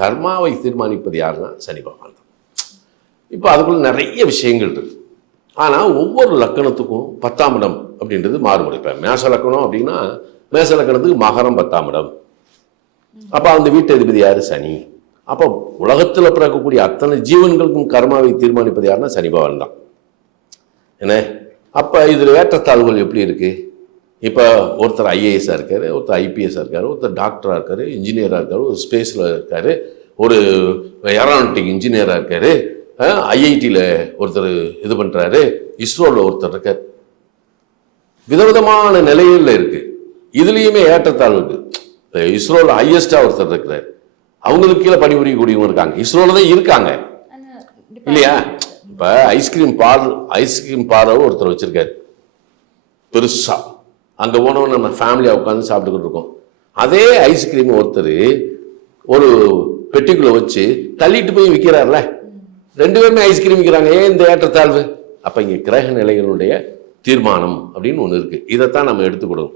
கர்மாவை தீர்மானிப்பது யாருன்னா சனி பகவான் தான். இப்போ அதுக்குள்ள நிறைய விஷயங்கள் இருக்கு. ஆனால் ஒவ்வொரு லக்கணத்துக்கும் பத்தாம் இடம் அப்படின்றது மாறுபடும். இப்போ மேச லக்கணம் அப்படின்னா மேச லக்கணத்துக்கு மகரம் பத்தாம் இடம். அப்போ அந்த வீட்டு அதிபதி யார்? சனி. அப்போ உலகத்தில் பிறக்கக்கூடிய அத்தனை ஜீவன்களுக்கும் கர்மாவை தீர்மானிப்பது யாருன்னா சனி பகவான் தான். என்ன? அப்போ இதில் ஏற்றத்தாழ்வுகள் எப்படி இருக்குது இப்போ ஒருத்தர் ஐஏஎஸ்ஸாக இருக்கார் ஒருத்தர் ஐபிஎஸ்ஸாக இருக்கார் ஒருத்தர் டாக்டராக இருக்கார் இன்ஜினியராக இருக்கார் ஒரு ஸ்பேஸில் இருக்கார் ஒரு ஏரோனாட்டிக் இன்ஜினியராக இருக்கார் ஐஐடியில் ஒருத்தர் இது பண்ணுறாரு இஸ்ரோவில் ஒருத்தர் இருக்கார். விதவிதமான நிலையில் இருக்கு. இதுலேயுமே ஏற்றத்தாழ்வு இருக்குது இஸ்ரோவில் ஹையஸ்ட்டாக ஒருத்தர் இருக்கிறார். அவங்களுக்கு கீழே பணிபுரியக்கூடியவங்க இருக்காங்க. இஸ்ரோவில் தான் இருக்காங்க. இல்லையா? இப்போ ஐஸ்கிரீம் பார் ஐஸ்கிரீம் பாரவை ஒருத்தர் வச்சிருக்காரு. பெருசாக அங்கே போனவன் நம்ம ஃபேமிலியாக உட்காந்து சாப்பிட்டுக்கிட்டு இருக்கோம். அதே ஐஸ்கிரீம் ஒருத்தர் ஒரு பெட்டிக்குள்ளே வச்சு தள்ளிட்டு போய் விற்கிறார்ல ரெண்டு பேருமே ஐஸ்கிரீம் விற்கிறாங்க ஏன் இந்த ஏற்றத்தாழ்வு அப்போ இங்கே கிரக நிலைகளுடைய தீர்மானம் அப்படின்னு ஒன்று இருக்குது இதைத்தான் நம்ம எடுத்துக்கொடுவோம்.